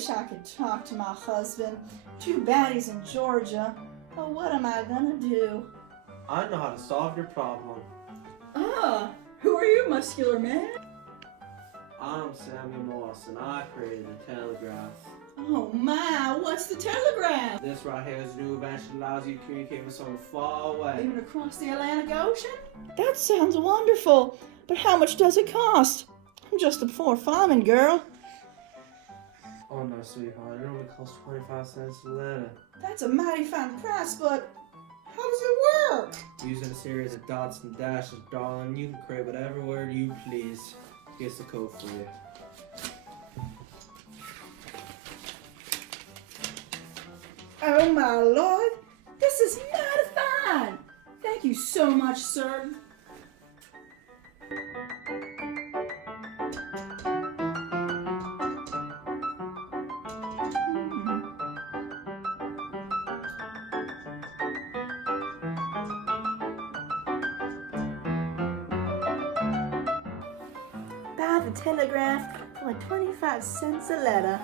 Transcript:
wish I could talk to my husband. Too bad he's in Georgia. But what am I gonna do? I know how to solve your problem. Ah, who are you, muscular man? I'm Samuel Morse, and I created the Telegraph. Oh my, what's the Telegraph? This right here is a new invention that allows you to communicate with someone far away. Even across the Atlantic Ocean? That sounds wonderful, but how much does it cost? I'm just a poor farming girl. Oh no, sweetheart, it only costs 25 cents a letter. That's a mighty fine price, but how does it work? Using a series of dots and dashes, darling, you can create whatever word you please. Here's the code for you. Oh my lord, this is mighty fine. Thank you so much, sir. Buy the Telegraph for 25 cents a letter.